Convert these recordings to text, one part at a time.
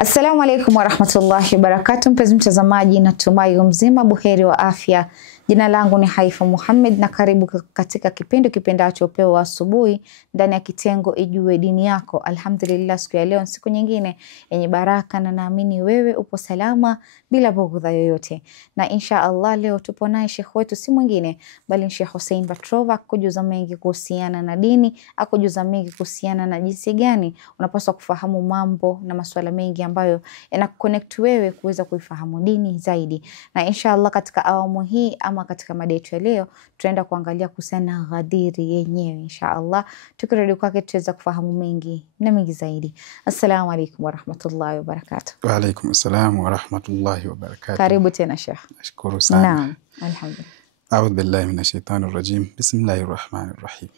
Assalamu alaikum warahmatullahi wabarakatuh. Mpenzi mtazamaji, natumai mzima buheri wa afya. Jina langu ni Haifa Muhammad na karibu katika kipindi kipendacho Upeo wa Asubuhi ndani ya kitengo Ijue Dini Yako. Alhamdulillah, siku ya leo siku nyingine yenye baraka na naamini wewe upo salama bila bughudha yoyote. Na insha Allah leo tupo naye Sheikh wetu si mwingine bali Sheikh Hussein Batrova kujuza mengi kuhusiana na dini, akujuza mengi kuhusiana na jinsi gani unapaswa kufahamu mambo na masuala mengi ambayo yanaconnect wewe kuweza kuifahamu dini zaidi. Na insha Allah katika awamu hii ama katika mada yetu ya leo tutaenda kuangalia kuhusiana na Ghadiri yenyewe insha Allah. Tukirudi kwake tutaweza kufahamu mengi na mengi zaidi. Assalamu alaikum warahmatullahi wabarakatuh. Wa alaikum assalam warahmatullahi wabarakatuh. Karibu tena Sheikh. Nashukuru sana. Naam, alhamdulillah. A'udhu billahi minash shaitanir rajim. Bismillahir rahmanir rahim.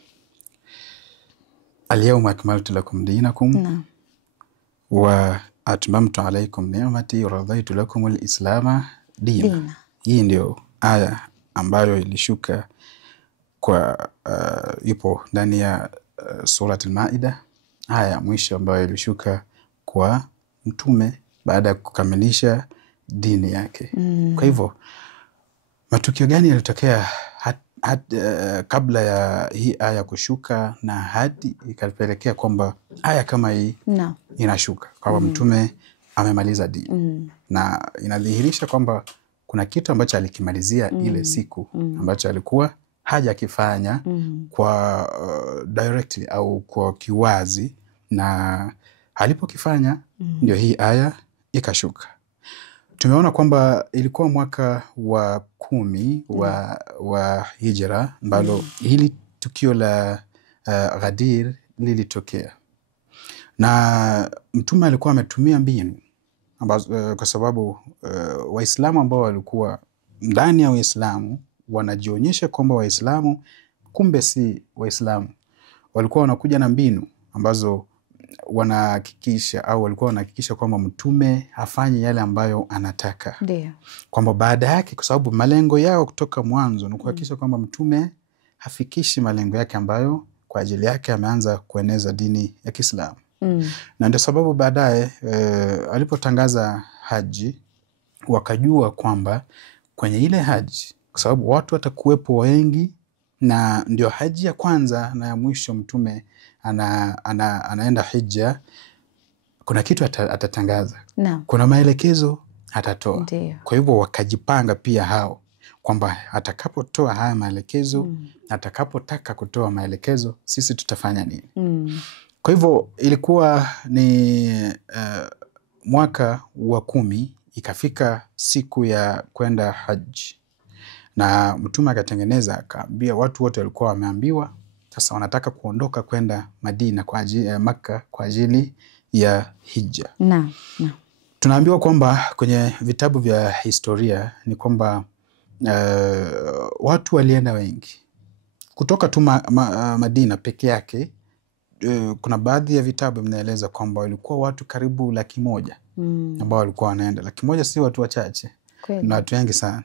Al-yawma akmaltu lakum dinakum. Naam. Wa atmamtu alaykum ni'mati wa raditu lakum al-islama dina. Hii ndio aya ambayo ilishuka kwa ipo ndani ya Surat al-Maida, aya ya mwisho ambayo ilishuka kwa mtume baada ya kukamilisha dini yake. Kwa hivyo matukio gani yalitokea kabla ya hii aya kushuka na hadi ikapelekea kwamba aya kama hii inashuka kwamba mtume amemaliza dini? Na inadhihirisha kwamba kuna kitu ambacho alikimalizia ile siku ambacho alikuwa hajakifanya kwa directly au kwa kiwazi, na alipokifanya ndio hii aya ikashuka. Tumeona kwamba ilikuwa mwaka wa 10 wa hijra ambalo hili tukio la Ghadir lilitokea, na mtume alikuwa ametumia mbinu ambazo kwa sababu Waislamu ambao walikuwa ndani ya Uislamu wanajionyesha kwamba Waislamu kumbe si Waislamu, walikuwa wanakuja na mbinu ambazo wanahakikisha au walikuwa wanahakikisha kwamba mtume afanye yale ambayo anataka. Ndio. Kwamba baada yake, kwa sababu malengo yao kutoka mwanzo ni kuhakikisha kwamba mtume hafikishi malengo yake ambayo kwa ajili yake ameanza kueneza dini ya Kiislamu. Na ndio sababu baadaye alipotangaza haji wakajua kwamba kwenye ile haji, kwa sababu watu watakuwepo wengi na ndio haji ya kwanza na ya mwisho mtume anaenda hija, kuna kitu atatangaza. Kuna maelekezo atatoa. Kwa hivyo wakajipanga pia hao kwamba atakapotoa haya maelekezo, atakapotaka kutoa maelekezo, sisi tutafanya nini? Kwa hivyo ilikuwa ni mwaka wa 10, ikafika siku ya kwenda haji, na mtume akatengeneza, akaambia watu wote walikuwa wameambiwa sasa wanataka kuondoka kwenda Madina kwa ajili Makka kwa ajili ya hija. Tunaambiwa kwamba kwenye vitabu vya historia ni kwamba watu walienda wengi kutoka tu Madina peke yake. Kuna baadhi ya vitabu vinaeleza kwamba walikuwa watu karibu 100,000 ambao walikuwa wanaenda. 100,000 si watu wachache, na watu wengi sana.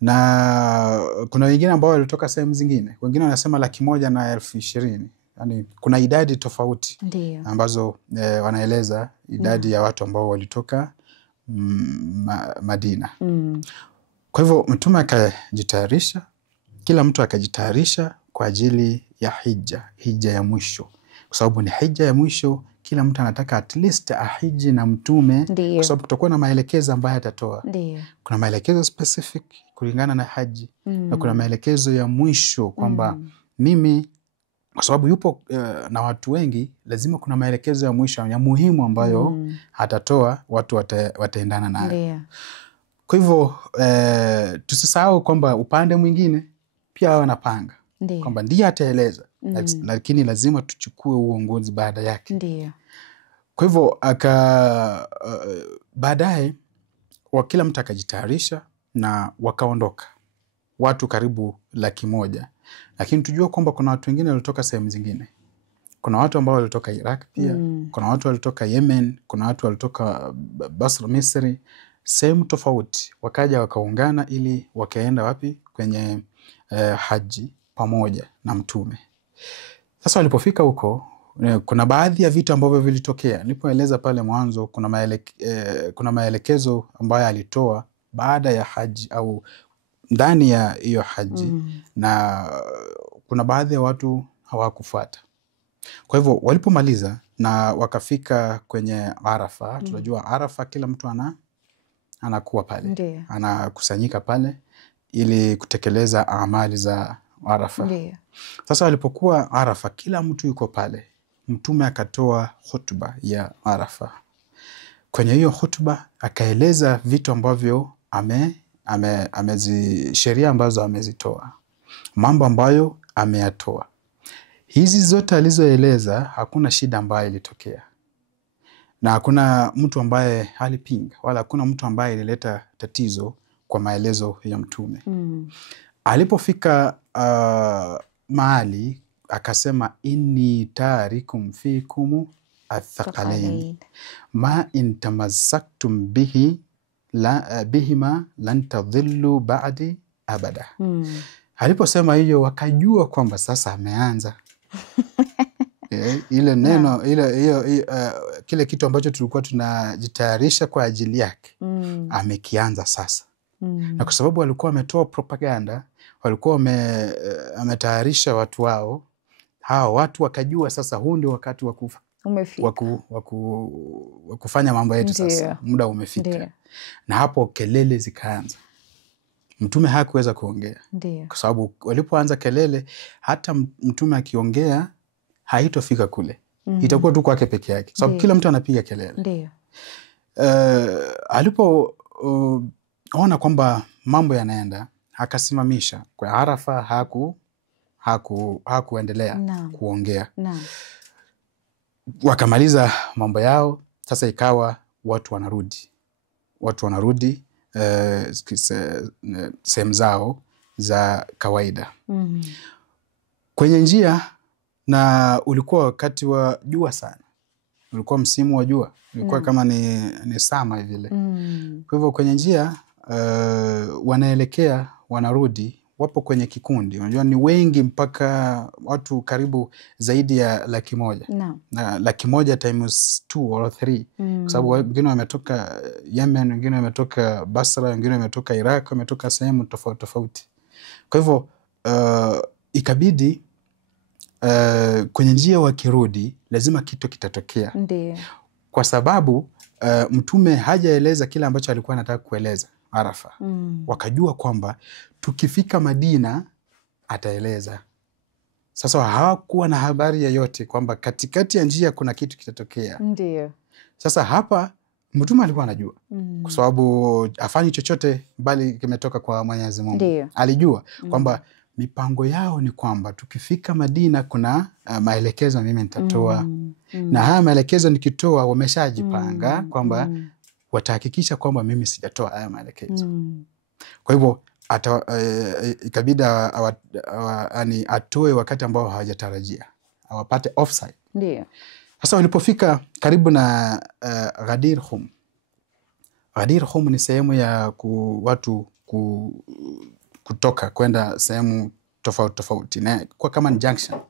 Na kuna wengine ambao walitoka sehemu zingine, wengine wanasema 120,000. Yani kuna idadi tofauti ambazo wanaeleza idadi ya watu ambao walitoka Madina. Kwa hivyo mtume akajitayarisha, kila mtu akajitayarisha kwa ajili ya hija ya mwisho, kwa sababu ni hija ya mwisho. Kila mtu anataka at least ahiji na mtume, kwa sababu kutakuwa na maelekezo ambayo atatoa. Kuna maelekezo specific kulingana na haji, na kuna maelekezo ya mwisho kwamba mimi, kwa sababu yupo na watu wengi, lazima kuna maelekezo ya mwisho ya muhimu ambayo atatoa, watu wataendana nayo. Kwa hivyo tusisahau kwamba upande mwingine pia wanapanga kwamba ndiye ataeleza, lakini lazima tuchukue uongozi baada yake. Kwa hivyo baadaye kila mtu akajitayarisha na wakaondoka watu karibu 100,000. Lakini tujua kwamba kuna watu wengine walitoka sehemu zingine. Kuna watu ambao walitoka Iraq pia, kuna watu walitoka Yemen, kuna watu walitoka Basra, Misri, sehemu tofauti. Wakaja wakaungana ili wakaenda wapi? Kwenye haji pamoja na mtume. Sasa walipofika huko kuna baadhi ya vitu ambavyo vilitokea. Nilipoeleza pale mwanzo, kuna maelekezo ambayo alitoa baada ya haji au ndani ya hiyo haji, na kuna baadhi ya watu hawakufuata. Kwa hivyo walipomaliza na wakafika kwenye Arafa, tunajua Arafa kila mtu anakuwa pale, anakusanyika pale ili kutekeleza amali za Arafa. Sasa walipokuwa Arafa, kila mtu yuko pale, Mtume akatoa hutuba ya Arafa. Kwenye hiyo hutuba akaeleza vitu ambavyo sheria ambazo amezitoa, mambo ambayo ameyatoa. Hizi zote alizoeleza, hakuna shida ambayo ilitokea, na hakuna mtu ambaye alipinga, wala hakuna mtu ambaye ilileta tatizo kwa maelezo ya Mtume. Alipofika mahali akasema, inni tarikum fikum athaqalain ma in tamassaktum bihima lan tadhillu ba'di abada. Aliposema hiyo, wakajua kwamba sasa ameanza ile neno kile kitu ambacho tulikuwa tunajitayarisha kwa ajili yake, amekianza sasa. Na kwa sababu walikuwa wametoa propaganda, walikuwa wametayarisha watu wao, hao watu wakajua sasa huu ndio wakati wa kufanya mambo yetu. Sasa muda umefika. Na hapo kelele zikaanza. Mtume hakuweza kuongea, kwa sababu walipoanza kelele, hata Mtume akiongea haitofika kule, itakuwa tu kwake peke yake, sababu kila mtu anapiga kelele. Alipoona kwamba mambo yanaenda, akasimamisha kwa Arafa. Hakuendelea kuongea. Wakamaliza mambo yao. Sasa ikawa watu wanarudi sehemu zao za kawaida. Kwenye njia, na ulikuwa wakati wa jua sana, ulikuwa msimu wa jua, ulikuwa kama ni sama vile. Kwa hivyo kwenye njia wanaelekea, wanarudi, wapo kwenye kikundi. Unajua ni wengi, mpaka watu karibu zaidi ya 100,000. Na 100,000 times 2 or 3, kwa sababu wengine wametoka Yemen, wengine wametoka Basra, wengine wametoka Iraq, wametoka sehemu tofauti tofauti. Kwa hivyo ikabidi kwenye njia wakirudi, lazima kitu kitatokea. Kwa sababu Mtume hajaeleza kile ambacho alikuwa anataka kueleza Arafa. Wakajua kwamba tukifika Madina ataeleza. Sasa hawakuwa na habari yoyote kwamba katikati ya njia kuna kitu kitatokea. Sasa hapa Mtume alikuwa anajua, kwa sababu afanyi chochote bali kimetoka kwa Mwenyezi Mungu. Alijua kwamba mipango yao ni kwamba tukifika Madina kuna maelekezo mimi nitatoa. Na haya maelekezo nikitoa, wameshajipanga kwamba watahakikisha kwamba mimi sijatoa haya maelekezo. Kwa hivyo ikabidi atoe wakati ambao hawajatarajia, awapate offside. Sasa walipofika karibu na Ghadir Hum. Ghadir Hum ni sehemu ya watu kutoka kwenda sehemu tofauti tofauti, na kwa kama ni junction.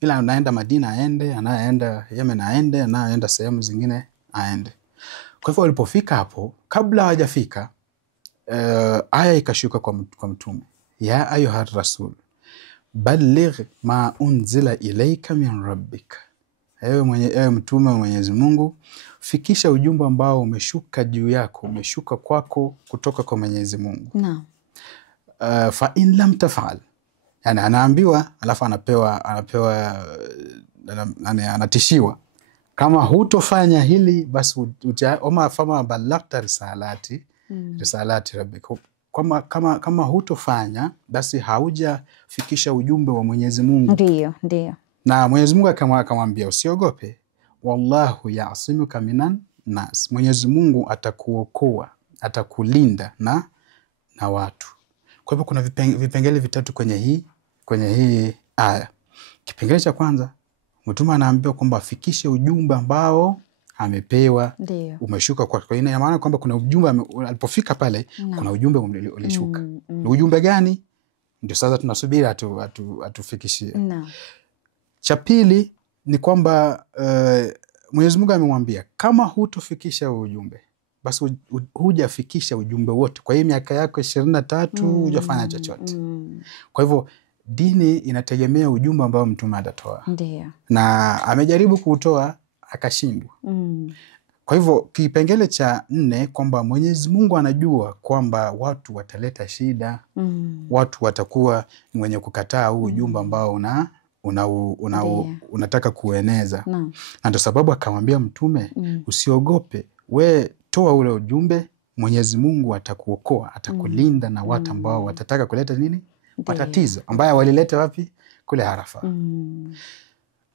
Ila anaenda Madina aende, anaenda Yemen aende, anaenda sehemu zingine aende. Kwa hivyo walipofika hapo, kabla hawajafika, aya ikashuka kwa Mtume, ya ayuha rasul balligh ma unzila ilayka min rabbika. Ewe Mtume wa Mwenyezi Mungu, fikisha ujumbe ambao umeshuka juu yako, umeshuka kwako kutoka kwa Mwenyezi Mungu. Fa in lam tafal, yani anaambiwa, alafu anatishiwa, kama hutofanya hili basi fama balaghta risalati rabbika. Kama hutofanya basi haujafikisha ujumbe wa Mwenyezi Mungu. Ndio. Na Mwenyezi Mungu akamwambia, usiogope, wallahu ya'simuka minan nas, Mwenyezi Mungu atakuokoa, atakulinda na watu. Kwa hivyo kuna vipengele vitatu kwenye hii aya. Kipengele cha kwanza, Mtume anaambiwa kwamba afikishe ujumbe ambao amepewa, umeshuka kwa ina maana kwamba kuna ujumbe alipofika pale, kuna ujumbe ulishuka. Ni ujumbe gani? Ndio sasa tunasubiri atufikishie. Cha pili, ni kwamba Mwenyezi Mungu amemwambia kama hutofikisha ujumbe basi hujafikisha ujumbe wote. Kwa hiyo miaka yako 23 hujafanya chochote. Kwa hivyo dini inategemea ujumbe ambao mtume atatoa. Ndiyo. Na amejaribu kuutoa akashindwa. Kwa hivyo kipengele cha 4 kwamba Mwenyezi Mungu anajua kwamba watu wataleta shida, watu watakuwa ni wenye kukataa huu ujumbe ambao unataka kueneza. Na ndio sababu akamwambia mtume usiogope, we toa ule ujumbe, Mwenyezi Mungu atakuokoa, atakulinda na watu ambao watataka kuleta nini? Matatizo ambayo walileta wapi? Kule Arafa.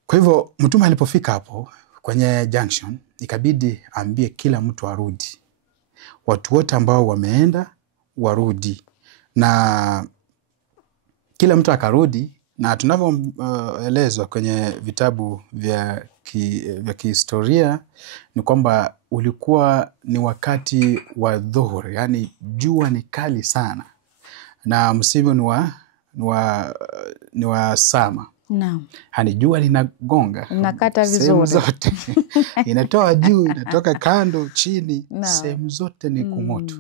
Kwa hivyo mtume alipofika hapo kwenye junction, ikabidi ambie kila mtu arudi. Watu wote ambao wameenda warudi. Na kila mtu akarudi, na tunavyoelezwa kwenye vitabu vya kihistoria ni kwamba ulikuwa ni wakati wa dhuhuri, yani jua ni kali sana. Na msimu ni wa sama. Naam. Hani jua linagonga. Nakata vizuri. Sehemu zote. Inatoa juu, inatoka kando, chini. Sehemu zote ni kumoto.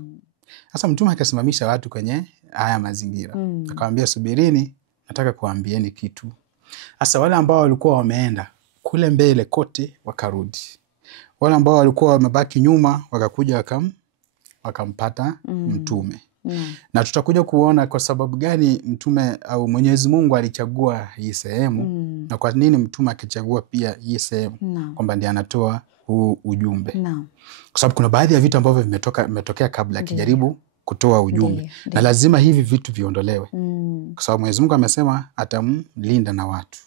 Sasa mtume akasimamisha watu kwenye haya mazingira. Akamwambia subirini, nataka kuambieni kitu. Sasa wale ambao walikuwa wameenda kule mbele kote wakarudi. Wale ambao walikuwa wamebaki nyuma wakakuja wakampata mtume. Na tutakuja kuona kwa sababu gani mtume au Mwenyezi Mungu alichagua hii sehemu na kwa nini mtume akichagua pia hii sehemu kwamba ndiye anatoa huu ujumbe. Kwa sababu kuna baadhi ya vitu ambavyo vimetokea kabla akijaribu kutoa ujumbe. Na lazima hivi vitu viondolewe. Kwa sababu Mwenyezi Mungu amesema atamlinda na watu.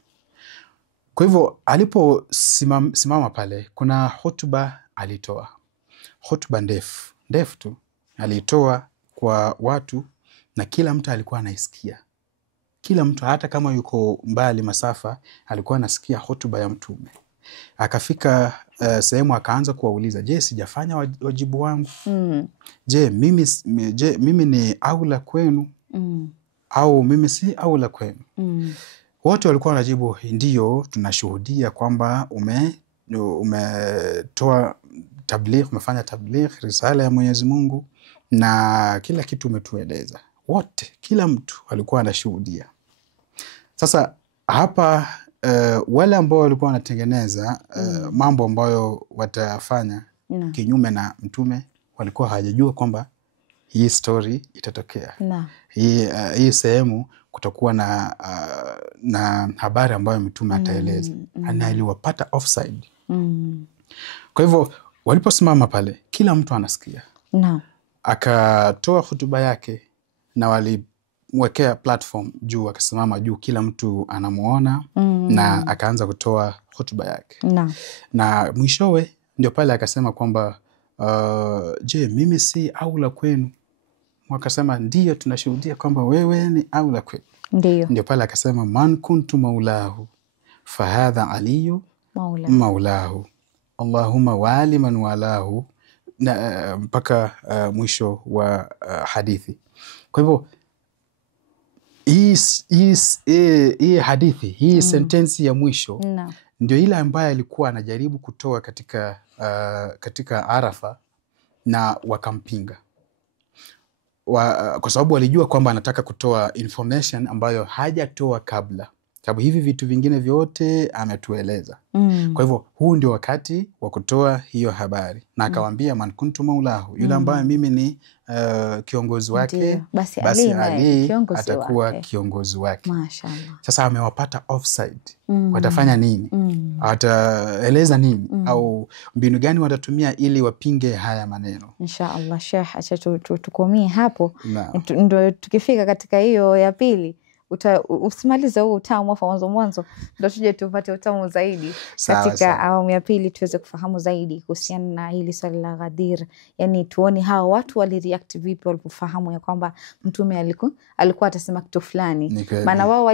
Kwa hivyo aliposimama pale kuna hotuba alitoa. Hotuba ndefu tu alitoa kwa watu na kila mtu alikuwa anaisikia. Kila mtu hata kama yuko mbali masafa alikuwa anasikia hotuba ya mtume. Akafika sehemu akaanza kuwauliza, je, sijafanya wajibu wangu? Je, mimi ni aula kwenu? Au mimi si aula kwenu? Wote walikuwa wanajibu, ndiyo, tunashuhudia kwamba umetoa tabligh, umefanya tabligh risala ya Mwenyezi Mungu na kila kitu umetueleza. Wote, kila mtu alikuwa anashuhudia. Sasa hapa wale ambao walikuwa wanatengeneza mambo ambayo watafanya kinyume na mtume walikuwa hawajajua kwamba hii story itatokea. Hii sehemu kutakuwa na habari ambayo mtume ataeleza. Na iliwapata offside. Kwa hivyo waliposimama pale kila mtu anasikia. Akatoa hotuba yake na walimwekea platform juu, akasimama juu, kila mtu anamuona na akaanza kutoa hotuba yake. Na mwishowe ndio pale akasema kwamba je, mimi si aula kwenu? Wakasema ndiyo, tunashuhudia kwamba wewe ni aula kwetu. Ndio pale akasema man kuntu maulahu fahadha aliyu maulahu Allahumma wali man walahu, na mpaka mwisho wa hadithi. Kwa hivyo hii hadithi, hii sentensi ya mwisho ndio ile ambayo alikuwa anajaribu kutoa katika Arafa na wakampinga. Kwa sababu walijua kwamba anataka kutoa information ambayo hajatoa kabla. Sababu hivi vitu vingine vyote ametueleza. Kwa hivyo huu ndio wakati wa kutoa hiyo habari. Na akawaambia man kuntu maulahu, yule ambaye mimi ni kiongozi wake, basi Ali atakuwa kiongozi wake. Mashallah. Sasa amewapata offside. Watafanya nini? Wataeleza nini? Au mbinu gani watatumia ili wapinge haya maneno? Inshallah Sheikh, acha tukomie hapo. Ndio tukifika katika hiyo ya pili usimalize huu utamu wa mwanzo ndio tuje tupate utamu zaidi katika awamu ya pili, tuweze kufahamu zaidi kuhusiana na hili swali la Ghadir. Yani tuone hawa watu walireact vipi walipofahamu ya kwamba mtume alikuwa atasema kitu fulani. Maana wao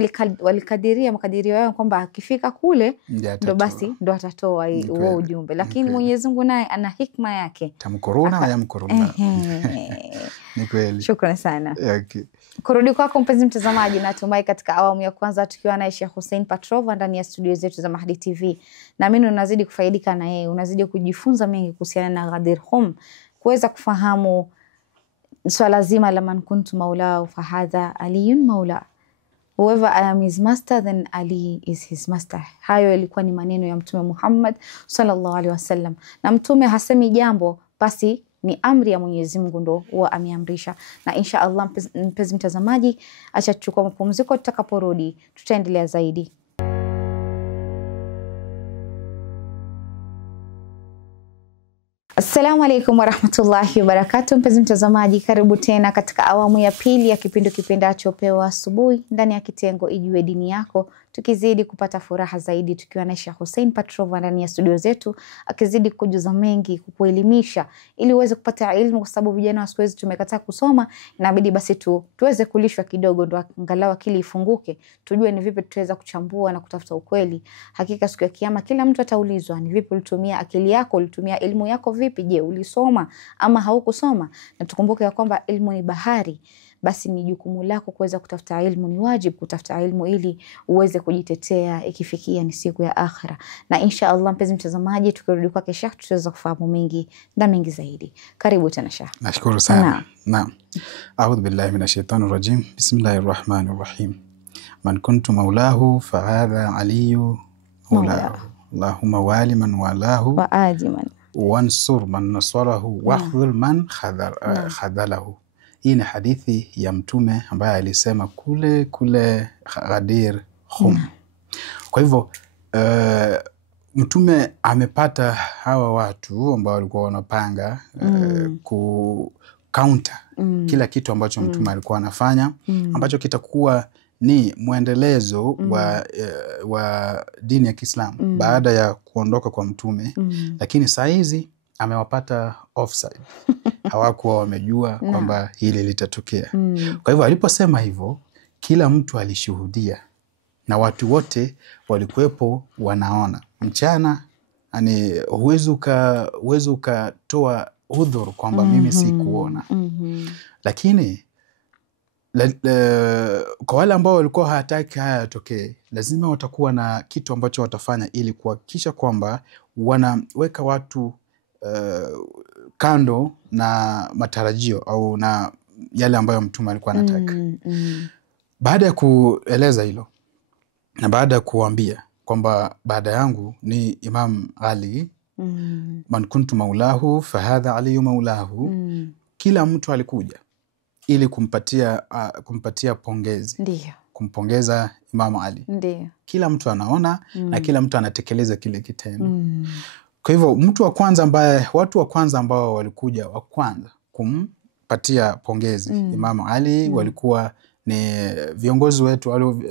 walikadiria makadirio yao kwamba akifika kule ndo basi ndo atatoa huo ujumbe, lakini Mwenyezi Mungu naye ana hikma yake. Tamkuruna wa yamkuruna. Ni kweli. Shukrani sana. Okay. Kurudi kwako mpenzi mtazamaji, natumai katika awamu ya kwanza tukiwa na Sheikh Hussein Patrova ndani ya studio zetu za Mahdi TV. Naamini unazidi kufaidika na yeye, unazidi kujifunza mengi kuhusiana na Ghadir Hum, kuweza kufahamu swala zima la man kuntu maulahu fahadha aliyun maula. Whoever I am his master, then Ali is his master. Hayo yalikuwa ni maneno ya Mtume Muhammad sallallahu alaihi wasallam. Na Mtume hasemi jambo basi ni amri ya Mwenyezi Mungu ndo huwa ameamrisha. Na insha Allah mpenzi mtazamaji, acha tuchukue mapumziko, tutakaporudi tutaendelea zaidi. Assalamu alaikum warahmatullahi wabarakatuh. Mpenzi mtazamaji, karibu tena katika awamu ya pili ya kipindi kipendacho Pewa Asubuhi ndani ya kitengo Ijue Dini Yako, tukizidi kupata furaha zaidi tukiwa na Sheikh Hussein Patrova ndani ya studio zetu, akizidi kujuza mengi, kukuelimisha ili uweze kupata elimu, kwa sababu vijana wa siku hizi tumekataa kusoma, inabidi basi tuweze kulishwa kidogo ndo angalau akili ifunguke, tujue ni vipi tutaweza kuchambua na kutafuta ukweli. Hakika siku ya kiyama kila mtu ataulizwa, ni vipi ulitumia akili yako, ulitumia elimu yako vipi? Je, ulisoma ama haukusoma? Na tukumbuke ya kwamba elimu ni bahari, basi ni jukumu lako kuweza kutafuta ilmu, ni wajibu kutafuta ilmu ili uweze kujitetea ikifikia ni siku ya akhira. Na insha Allah mpenzi mtazamaji, tukirudi kwake Sheikh tutaweza kufahamu mengi na mengi zaidi. Karibu tena Sheikh. Nashukuru sana. Naam. A'udhu billahi minash shaitani rajim. Bismillahir rahmanir rahim. Man kuntu maulahu fahadha aliyu maulahu. Allahumma wali man walahu wa ajiman wansur man nasarahu wahdhul man khadhalahu. Hii ni hadithi ya Mtume ambaye alisema kule Ghadir Hum. Kwa hivyo Mtume amepata hawa watu ambao walikuwa wanapanga ku counter kila kitu ambacho Mtume alikuwa anafanya, ambacho kitakuwa ni muendelezo wa dini ya Kiislamu baada ya kuondoka kwa Mtume. Lakini saa hizi amewapata offside. Hawakuwa wamejua kwamba hili litatokea. Kwa hivyo aliposema hivyo, kila mtu alishuhudia na watu wote walikuwepo wanaona. Mchana yani huwezi ukatoa udhur kwamba mimi sikuona. Lakini kwa wale ambao walikuwa hawataki haya yatokee, lazima watakuwa na kitu ambacho watafanya ili kuhakikisha kwamba wanaweka watu kando na matarajio au na yale ambayo Mtume alikuwa anataka. Baada ya kueleza hilo na baada ya kuambia kwamba baada yangu ni Imam Ali, man kuntu maulahu fahadha aliyu maulahu, kila mtu alikuja ili kumpatia pongezi. Ndiyo. Kumpongeza Imam Ali. Ndiyo. Kila mtu anaona na kila mtu anatekeleza kile kitendo. Kwa hivyo watu wa kwanza ambao walikuja wa kwanza kumpatia pongezi Imam Ali walikuwa ni viongozi wetu,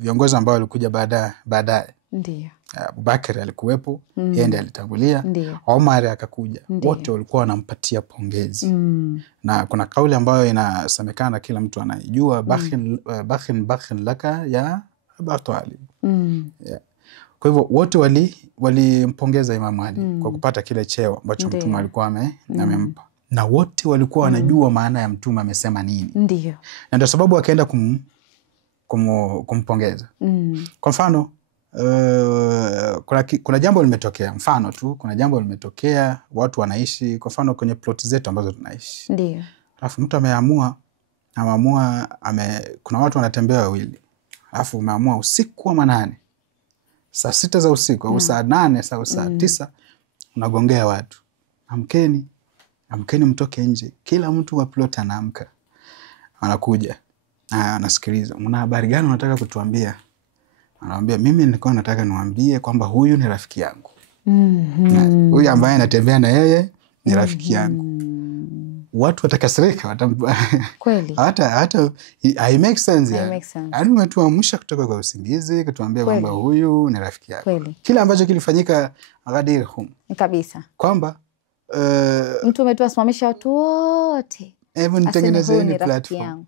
viongozi ambao walikuja baadaye. Ndiyo. Abubakar alikuwepo, yeye ndiye alitangulia. Omar akakuja. Wote walikuwa wanampatia pongezi. Na kuna kauli ambayo inasemekana kila mtu anaijua, bakhin laka ya Abu Talib. Yeah. Kwa hivyo wote walimpongeza Imam Ali kwa kupata kile cheo ambacho Mtume alikuwa amempa. Na wote walikuwa wanajua maana ya Mtume amesema nini. Ndiyo. Na ndio sababu akaenda kumpongeza. Kwa mfano, kuna jambo limetokea, mfano tu, kuna jambo limetokea, watu wanaishi, kwa mfano kwenye plot zetu ambazo tunaishi. Ndiyo. Alafu mtu ameamua kuna watu wanatembea wawili. Alafu umeamua usiku wa manane, saa 6 za usiku au saa 8 au saa 9 unagongea watu. Amkeni mtoke nje. Kila mtu wa plot anaamka. Anakuja. Anasikiliza. Una habari gani unataka kutuambia? Anamwambia mimi nilikuwa nataka niwaambie kwamba huyu ni rafiki yangu. Huyu ambaye anatembea na yeye ni rafiki yangu. Watu watakasirika, kweli. Hata I make sense. Yaani umetuamsha kutoka kwa usingizi, kutuambia kwamba huyu ni rafiki yako. Kweli. Kile ambacho kilifanyika Ghadir Hum. Kabisa. Kwamba mtu umetuasimamisha watu wote. Hebu nitengenezeni platform.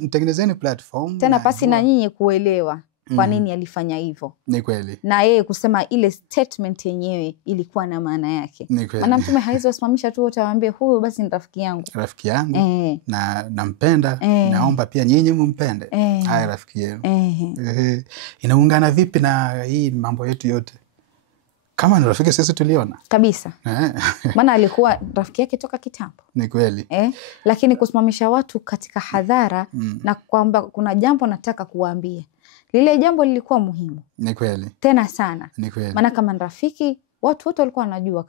Mtengenezeni platform. Tena pasi na nyinyi kuelewa. kwa nini alifanya hivyo. Ni kweli. Na yeye kusema ile statement yenyewe ilikuwa na maana yake. Maana Mtume haizosimamisha tu utawaambie huyu basi ni rafiki yangu. Rafiki yangu na nampenda, naomba pia nyinyi mumpende. Haya rafiki yenu. Inaungana vipi na hii mambo yetu yote? Kama ni rafiki sisi tuliona. Kabisa. Maana alikuwa rafiki yake toka kitambo. Ni kweli. Lakini kusimamisha watu katika hadhara na kwamba kuna jambo nataka kuwaambia. Lile jambo lilikuwa muhimu. Ni kweli. Tena sana. Ni kweli. Maana kama rafiki watu wote walikuwa wanajua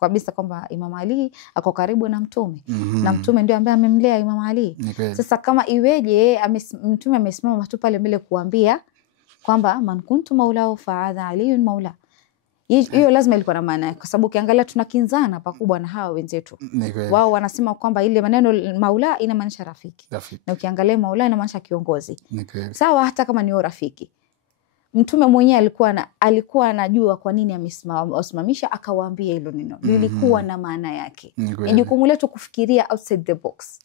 kabisa kwamba Imam Ali ako karibu na Mtume. Na Mtume ndio ambaye amemlea Imam Ali. Sasa kama iweje Mtume amesimama tu pale mbele kuambia kwamba man kuntu maulao fa'adha aliyun maula. Hiyo lazima ilikuwa na maana, kwa sababu ukiangalia tunakinzana pakubwa na hawa wenzetu. Wao wanasema kwamba ile maneno maula inamaanisha rafiki. Na ukiangalia maula inamaanisha kiongozi. Sawa, hata kama ni rafiki. Mtume mwenyewe alikuwa anajua kwa nini amesimamisha akawaambia hilo neno. Lilikuwa na maana yake. Ni jukumu letu kufikiria outside the box.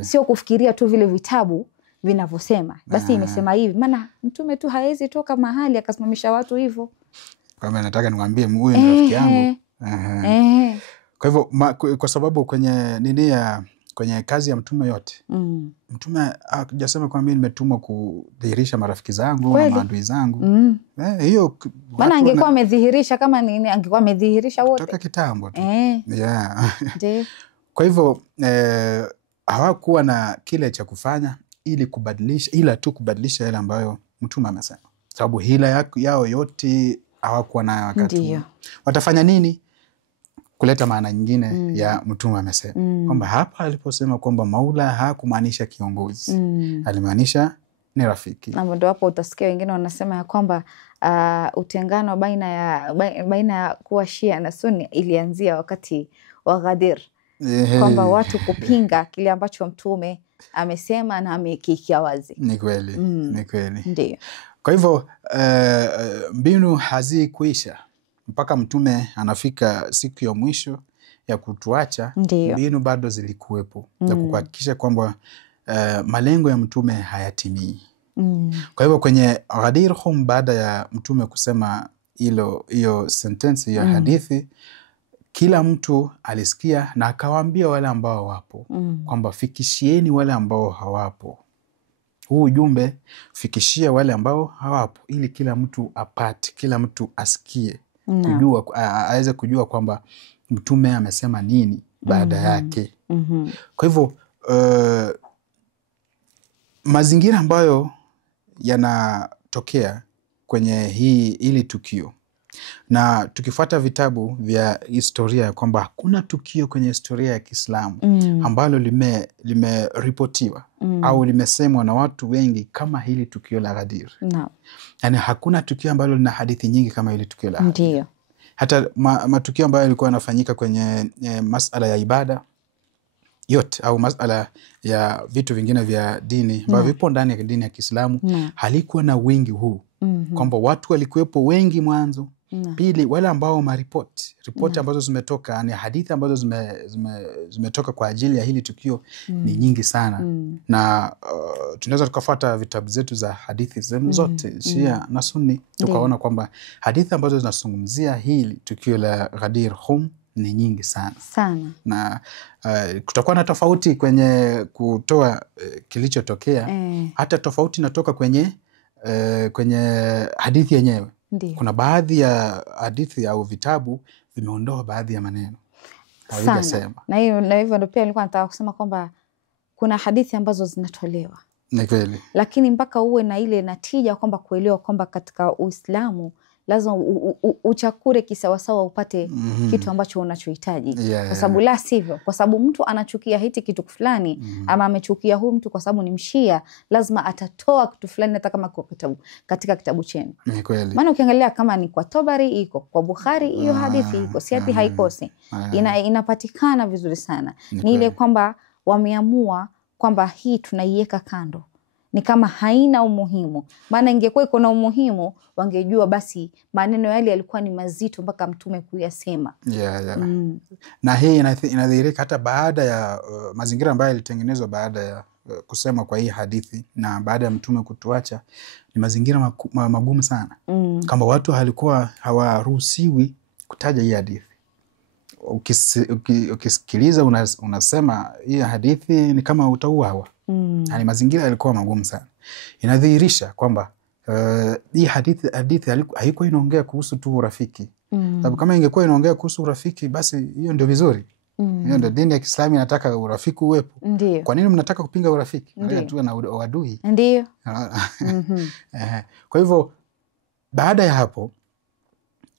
Sio kufikiria tu vile vitabu vinavyosema. Basi imesema hivi. Maana Mtume tu haezi toka mahali akasimamisha watu hivyo. Kama nataka niwaambie huyu ni rafiki yangu. Kwa hivyo kwa sababu kwenye kazi ya Mtume yote. Mtume hajasema kwamba mimi nimetumwa kudhihirisha marafiki zangu na maadui zangu. Hiyo maana angekuwa amedhihirisha kama nini, angekuwa amedhihirisha wote toka kitambo tu. Kwa hivyo hawakuwa na kile cha kufanya ili kubadilisha yale ambayo Mtume amesema. Sababu hila yao yote hawakuwa nayo wakati. Watafanya nini? Kuleta maana nyingine ya Mtume amesema. Kwamba hapa aliposema kwamba maula hakumaanisha kiongozi. Alimaanisha ni rafiki. Na ndio hapo utasikia wengine wanasema ya kwamba utengano baina ya kuwa Shia na Sunni ilianzia wakati wa Ghadir. Kwamba watu kupinga kile ambacho Mtume amesema na amekikia wazi. Ni kweli. Ni kweli. Ndio. Kwa hivyo mbinu hazikuisha mpaka Mtume anafika siku ya mwisho ya kutuacha. Mbinu bado zilikuwepo za kuhakikisha kwamba malengo ya Mtume hayatimii. Kwa hivyo kwenye Ghadir Hum, baada ya Mtume kusema hiyo sentensi ya hadithi, kila mtu alisikia na akawaambia wale ambao wapo kwamba fikishieni wale ambao hawapo. Huu ujumbe fikishia wale ambao hawapo, ili kila mtu apate, kila mtu asikie, aweze kujua kwamba Mtume amesema nini baada yake. Kwa hivyo mazingira ambayo yanatokea kwenye hili tukio, na tukifuata vitabu vya historia kwamba hakuna tukio kwenye historia ya Kiislamu ambalo limeripotiwa au limesemwa na watu wengi kama hili tukio la Ghadir. Yani hakuna tukio ambalo lina hadithi nyingi kama hili tukio la Ghadir. Hata matukio ambayo yalikuwa yanafanyika kwenye masala ya ibada yote au masala ya vitu vingine vya dini ambavyo vipo ndani ya dini ya Kiislamu halikuwa na wingi huu. Kwamba watu walikuwepo wengi mwanzo. Pili, wale ambao ripoti ambazo zimetoka, yani hadithi ambazo zimetoka kwa ajili ya hili tukio ni nyingi sana. Na tunaweza tukafuata vitabu zetu za hadithi zote Shia na Sunni, tukaona kwamba hadithi ambazo zinazungumzia hili tukio la Ghadir Hum ni nyingi sana. Na kutakuwa na tofauti kwenye kutoa kilichotokea. Hata tofauti natoka kwenye hadithi yenyewe. Kuna baadhi ya hadithi au vitabu vimeondoa baadhi ya maneno. Na hivyo ndio pia nilikuwa nataka kusema kwamba kuna hadithi ambazo zinatolewa. Ni kweli. Lakini mpaka uwe na ile natija kwamba kuelewa kwamba katika Uislamu lazima uchakure kisawasawa upate kitu ambacho unachohitaji. Kwa sababu la sivyo, kwa sababu mtu anachukia hiti kitu fulani ama amechukia huyu mtu kwa sababu ni Mshia, lazima atatoa kitu fulani hata kama katika kitabu chenu. Ni kweli. Maana ukiangalia kama ni kwa Tabari iko, kwa Bukhari hiyo hadithi iko, si ati haikosi. Inapatikana vizuri sana. Ni ile kwamba wameamua kwamba hii tunaiweka kando. Ni kama haina umuhimu. Maana ingekuwa iko na umuhimu, wangejua basi maneno yale yalikuwa ni mazito mpaka Mtume kuyasema. Na hii inadhihirika hata baada ya mazingira ambayo yalitengenezwa baada ya kusema kwa hii hadithi na baada ya mtume kutuacha ni mazingira magumu sana. Kama watu halikuwa hawaruhusiwi kutaja hii hadithi. Ukisikiliza unasema hii hadithi ni kama utauawa. Yani mazingira yalikuwa magumu sana. Inadhihirisha kwamba hii hadithi haikuwa inaongea kuhusu tu urafiki. Sababu kama ingekuwa inaongea kuhusu urafiki basi hiyo ndio vizuri. Hiyo ndio dini ya Kiislamu inataka urafiki uwepo. Kwa nini mnataka kupinga urafiki? Tuwe na uadui. Ndio. Kwa hivyo baada ya hapo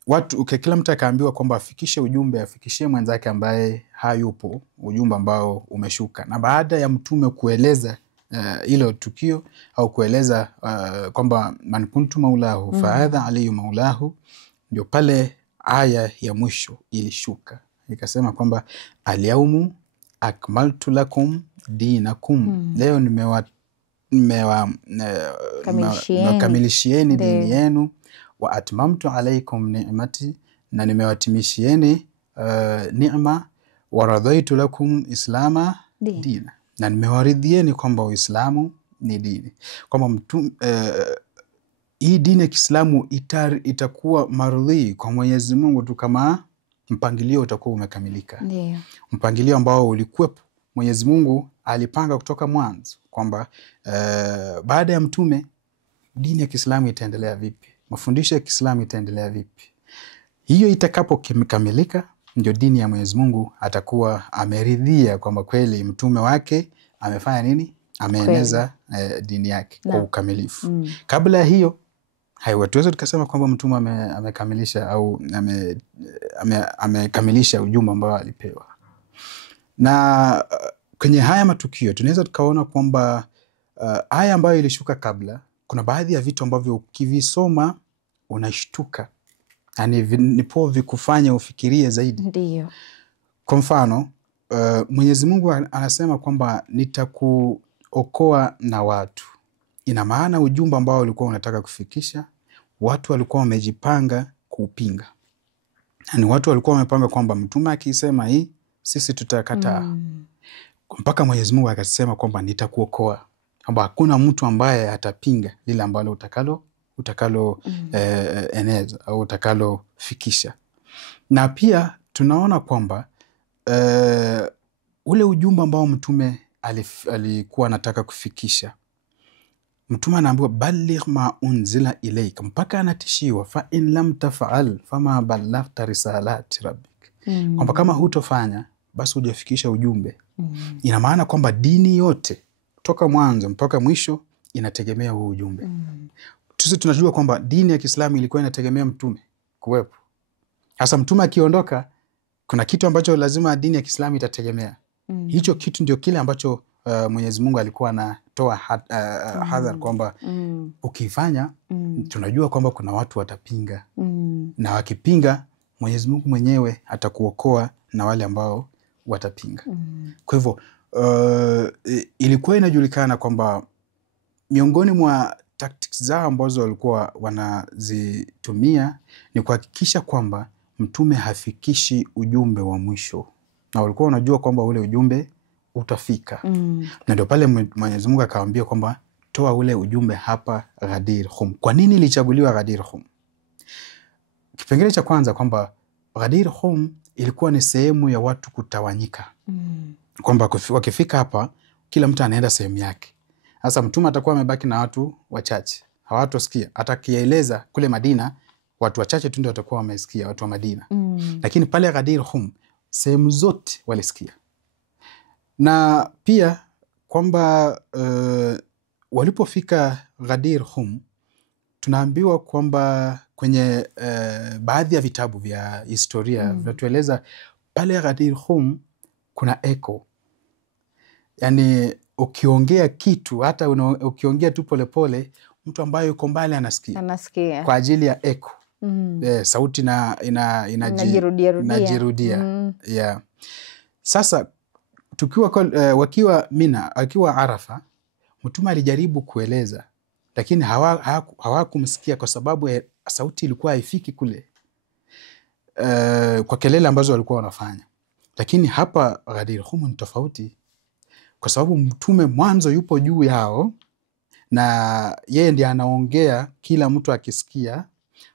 watu kila mtu akaambiwa kwamba afikishe ujumbe, afikishie mwenzake ambaye hayupo ujumbe ambao umeshuka. Na baada ya mtume kueleza hilo tukio au kueleza kwamba man kuntu maulahu fa hadha aliyu maulahu, ndio pale aya ya mwisho ilishuka ikasema kwamba alyaumu akmaltu lakum dinakum, leo nimewakamilishieni dini yenu, wa atmamtu alaikum ni'mati, na nimewatimishieni ni'ma, wa radhaitu lakum islama dina, na nimewaridhieni kwamba Uislamu ni dini, kwamba hii dini ya Kiislamu itakuwa marudhi kwa Mwenyezi Mungu tu kama mpangilio utakuwa umekamilika. Mpangilio ambao ulikuwepo. Mwenyezi Mungu alipanga kutoka mwanzo kwamba baada ya mtume dini ya Kiislamu itaendelea vipi, mafundisho ya Kiislamu itaendelea vipi. Hiyo itakapokamilika ndio dini ya Mwenyezi Mungu atakuwa ameridhia kwamba kweli mtume wake amefanya nini, ameeneza dini yake kwa ukamilifu. Kabla ya hiyo hatuwezi tukasema kwamba mtume amekamilisha au amekamilisha ujumbe ambao alipewa. Na kwenye haya matukio tunaweza tukaona kwamba aya ambayo ilishuka kabla, kuna baadhi ya vitu ambavyo ukivisoma unashtuka, yani nipo vikufanya ufikirie zaidi. Ndio. Kwa mfano Mwenyezi Mungu anasema kwamba nitakuokoa na watu. Ina maana ujumbe ambao ulikuwa unataka kufikisha watu walikuwa wamejipanga kuupinga. Yani watu walikuwa wamepanga kwamba mtume akisema hii sisi tutakataa. Mpaka Mwenyezi Mungu akasema kwamba nitakuokoa, kwamba hakuna mtu ambaye atapinga lile ambalo utakalo eneza au utakalo fikisha. Na pia tunaona kwamba ule ujumbe ambao mtume alikuwa anataka kufikisha, mtume anaambiwa baligh ma unzila ilayka, mpaka anatishiwa fa in lam taf'al fama ballaghta risalati rabbik, kwamba kama hutofanya basi hujafikisha ujumbe. Ina maana kwamba dini yote kutoka mwanzo mpaka mwisho inategemea huo ujumbe. Sisi tunajua kwamba dini ya Kiislamu ilikuwa inategemea mtume kuwepo. Hasa mtume akiondoka kuna kitu ambacho lazima dini ya Kiislamu itategemea. Hicho kitu ndio kile ambacho Mwenyezi Mungu alikuwa anatoa hadhar kwamba ukifanya tunajua kwamba kuna watu watapinga. Na wakipinga Mwenyezi Mungu mwenyewe atakuokoa na wale ambao watapinga. Kwa hivyo ilikuwa inajulikana kwamba miongoni mwa tactics zao ambazo walikuwa wanazitumia ni kuhakikisha kwamba mtume hafikishi ujumbe wa mwisho, na walikuwa wanajua kwamba ule ujumbe utafika. Na ndio pale Mwenyezi Mungu akawaambia kwamba toa ule ujumbe hapa Ghadir Hum. Kwa nini ilichaguliwa Ghadir Hum? Kipengele cha kwanza kwamba Ghadir Hum ilikuwa ni sehemu ya watu kutawanyika. Kwamba wakifika hapa kila mtu anaenda sehemu yake. Sasa mtume atakuwa amebaki na watu wachache, hawatosikia. Atakieleza kule Madina watu wachache tu ndio watakuwa wamesikia, watu wa Madina. Lakini pale Ghadir Hum sehemu zote walisikia. Na pia kwamba walipofika Ghadir Hum tunaambiwa kwamba kwenye baadhi ya vitabu vya historia vinatueleza pale Ghadir Hum kuna echo. Yani ukiongea kitu, hata ukiongea tu polepole, mtu ambaye yuko mbali anasikia kwa ajili ya echo. Sauti inajirudia. Yeah. Sasa tukiwa wakiwa Mina, akiwa Arafa, mtume alijaribu kueleza, lakini hawakumsikia kwa sababu sauti ilikuwa haifiki kule kwa kelele ambazo walikuwa wanafanya. Lakini hapa Ghadir Hum ni tofauti. kwa sababu mtume mwanzo yupo juu yao na yeye ndiye anaongea, kila mtu akisikia,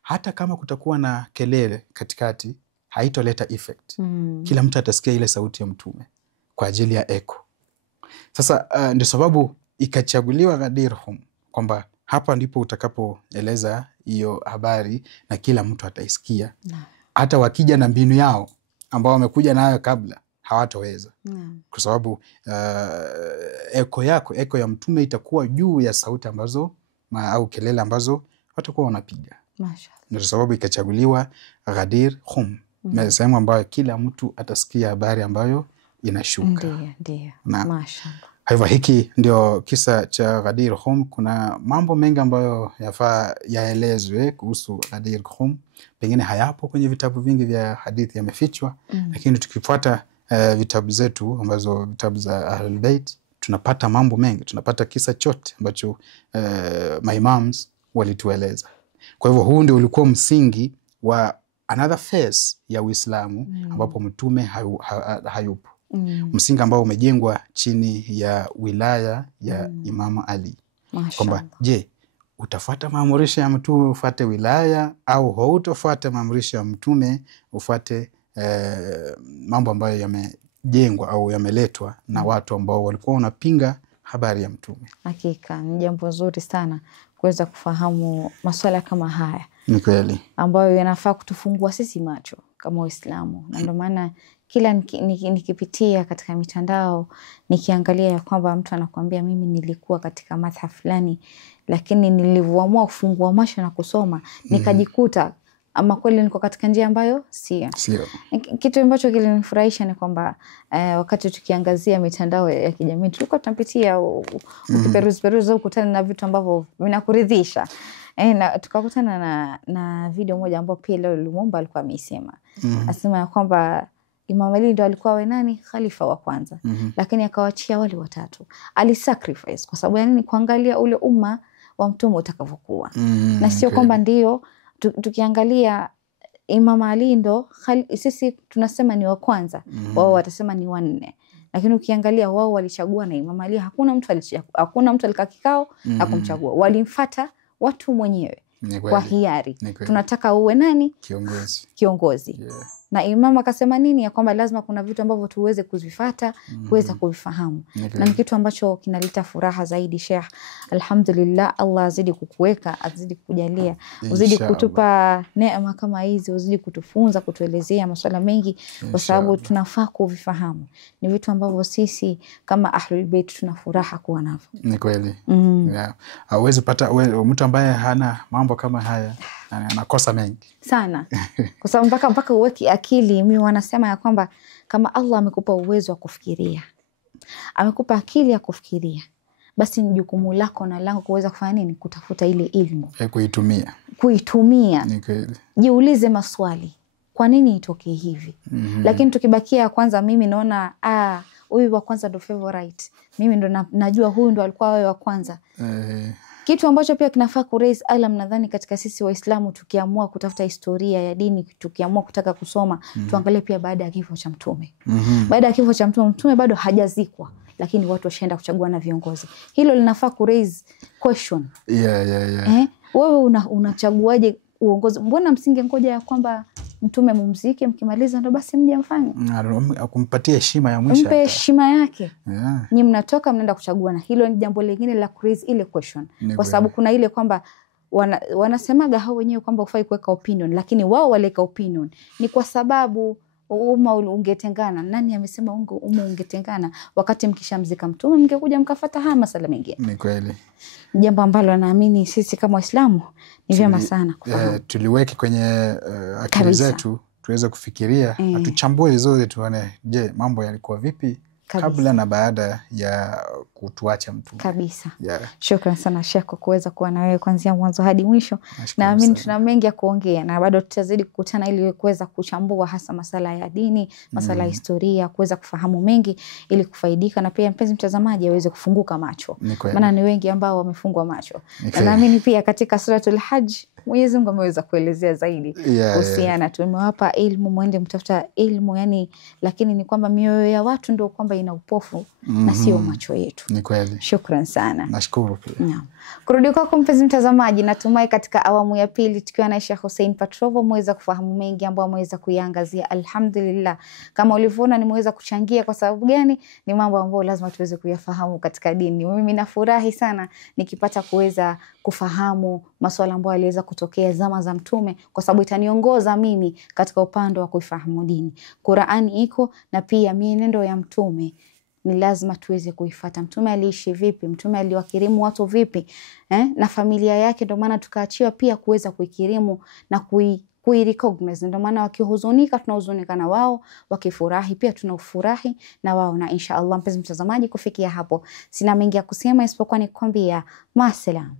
hata kama kutakuwa na kelele katikati haitoleta effect. Kila mtu atasikia ile sauti ya mtume kwa ajili ya echo. Sasa ndio sababu ikachaguliwa Ghadir Hum, kwamba hapa ndipo utakapoeleza hiyo habari na kila mtu ataisikia. Hata wakija na mbinu yao ambao wamekuja nayo kabla hawataweza. Kwa sababu echo ya mtume itakuwa juu ya sauti ambazo au kelele ambazo watakuwa wanapiga. Ndio sababu ikachaguliwa Ghadir Hum, na sehemu ambayo kila mtu atasikia habari ambayo inashuka. Ndio. Hivyo hiki ndio kisa cha Ghadir Hum. Kuna mambo mengi ambayo yafaa yaelezwe kuhusu Ghadir Hum, pengine hayapo kwenye vitabu vingi vya hadithi, yamefichwa. Lakini tukifuata vitabu zetu ambazo vitabu za Ahlul Bait, tunapata mambo mengi, tunapata kisa chote ambacho maimams walitueleza. Kwa hivyo huu ndio ulikuwa msingi wa another phase ya Uislamu ambapo mtume hayupo. Msingi ambao umejengwa chini ya wilaya ya Imam Ali. Kwamba je, utafuata maamrisho ya mtume ufuate wilaya, au hautofuata maamrisho ya mtume ufuate mambo ambayo yamejengwa au yameletwa na watu ambao walikuwa wanapinga habari ya mtume. Hakika ni jambo zuri sana kuweza kufahamu masuala kama haya. Ni kweli, ambayo yanafaa kutufungua sisi macho kama Waislamu. Na ndio maana kila nikipitia katika mitandao nikiangalia ya kwamba mtu anakuambia mimi nilikuwa katika madhhab fulani, lakini nilivyoamua kufungua macho na kusoma nikajikuta ama kweli niko katika njia ambayo sio. Kitu ambacho kilinifurahisha ni kwamba wakati tukiangazia mitandao ya kijamii tulikuwa tunapitia ukiperuzi ukutana na vitu ambavyo vinakuridhisha. Na tukakutana na video moja ambayo pia leo Lumumba alikuwa ameisema. Asema ya kwamba Imam Ali ndo alikuwa awe nani? Khalifa wa kwanza. Lakini akawachia wale watatu. Alisacrifice kwa sababu ya nini? Kuangalia ule umma wa mtume utakavyokuwa. Na sio kwamba ndio tukiangalia Imam Ali ndo sisi tunasema ni wa kwanza, wao watasema ni wa nne. Lakini ukiangalia wao walichagua na Imam Ali hakuna mtu alikaa kikao na kumchagua. Walimfuata watu mwenyewe kwa hiari. Tunataka uwe nani? Kiongozi. Na Imam akasema nini? Ya kwamba lazima kuna vitu ambavyo tuweze kuvifata, kuweza kuvifahamu. Na ni kitu ambacho kinaleta furaha zaidi. Sheikh, alhamdulillah, Allah azidi kukuweka, azidi kukujalia, uzidi kutupa neema kama hizi, uzidi kutufunza, kutuelezea masuala mengi, kwa sababu tunafaa kuvifahamu. Ni vitu ambavyo sisi kama Ahlul Bait tuna furaha kuwa navyo. Ni kweli. Hauwezi pata mtu ambaye hana mambo kama haya, anakosa mengi sana. Kwa sababu mpaka uweki akili. Mimi wanasema ya kwamba kama Allah amekupa uwezo wa kufikiria, amekupa akili ya kufikiria, basi ni jukumu lako na langu kuweza kufanya nini? Kutafuta ile ilmu, kuitumia. Jiulize maswali, kwa nini itoke hivi? Lakini tukibakia kwanza, mimi naona huyu wa kwanza ndo favorite, mimi ndo najua huyu ndo alikuwa wewe wa kwanza. Kitu ambacho pia kinafaa kuraise alam, nadhani katika sisi Waislamu tukiamua kutafuta historia ya dini, tukiamua kutaka kusoma, tuangalie pia baada ya kifo cha mtume. Baada ya kifo cha mtume bado hajazikwa, lakini watu washaenda kuchagua na viongozi. Hilo linafaa kuraise question. Wewe unachaguaje uongozi? Mbona msinge ngoja ya kwamba mtume mumzike, mkimaliza ndo basi mje mfanye? Akumpatie heshima ya mwisho. Mpe heshima yake. Ni mnatoka mnaenda kuchagua, na hilo ni jambo lingine la raise ile question. Kwa sababu kuna ile kwamba wanasemaga hao wenyewe kwamba ufai kuweka opinion, lakini wao waleka opinion ni kwa sababu umma ungetengana. Nani amesema umma ungetengana? Wakati mkishamzika mtume mngekuja mkafuata haya masala mengine. Ni kweli. Jambo ambalo naamini sisi kama Waislamu ni vyema sana kufahamu. Tuliweke kwenye akili zetu, tuweze kufikiria, tuchambue vizuri, tuone je, mambo yalikuwa vipi kabla na baada ya kutuacha Mtume kabisa. Shukran sana Sheikh kwa kuweza kuwa na wewe kuanzia mwanzo hadi mwisho. Naamini tuna mengi ya kuongea na bado tutazidi kukutana ili kuweza kuchambua hasa masala ya dini, masala ya historia, kuweza kufahamu mengi ili kufaidika, na pia mpenzi mtazamaji aweze kufunguka macho. Maana ni wengi ambao wamefungwa macho. Na naamini pia katika suratul Hajj Mwenyezi Mungu ameweza kuelezea zaidi kuhusiana. Tumewapa ilmu, mwende mtafuta ilmu, yani lakini ni kwamba mioyo ya watu ndio kwamba ina upofu na sio macho yetu. Ni kweli. Shukran sana. Nashukuru pia. Naam. Kurudi kwako mpenzi mtazamaji, natumai katika awamu ya pili tukiwa na Sheikh Hussein Patrovo mweza kufahamu mengi ambayo mweza kuiangazia. Alhamdulillah. Kama ulivyoona nimeweza kuchangia kwa sababu gani? Ni mambo ambayo lazima tuweze kuyafahamu katika dini. Mimi nafurahi sana nikipata kuweza kufahamu masuala ambayo yaliweza kutokea zama za Mtume, kwa sababu itaniongoza mimi katika upande wa kuifahamu dini. Qur'ani iko na pia mienendo ya Mtume ni lazima tuweze kuifuata. Mtume aliishi vipi? Mtume aliwakirimu watu vipi? Na familia yake, ndio maana tukaachiwa pia kuweza kuikirimu na kuirecognize. Ndio maana wakihuzunika tunahuzunika na wao, wakifurahi pia tunafurahi na wao. Na insha Allah mpenzi mtazamaji, kufikia hapo sina mengi ya kusema isipokuwa nikwambia maasalam.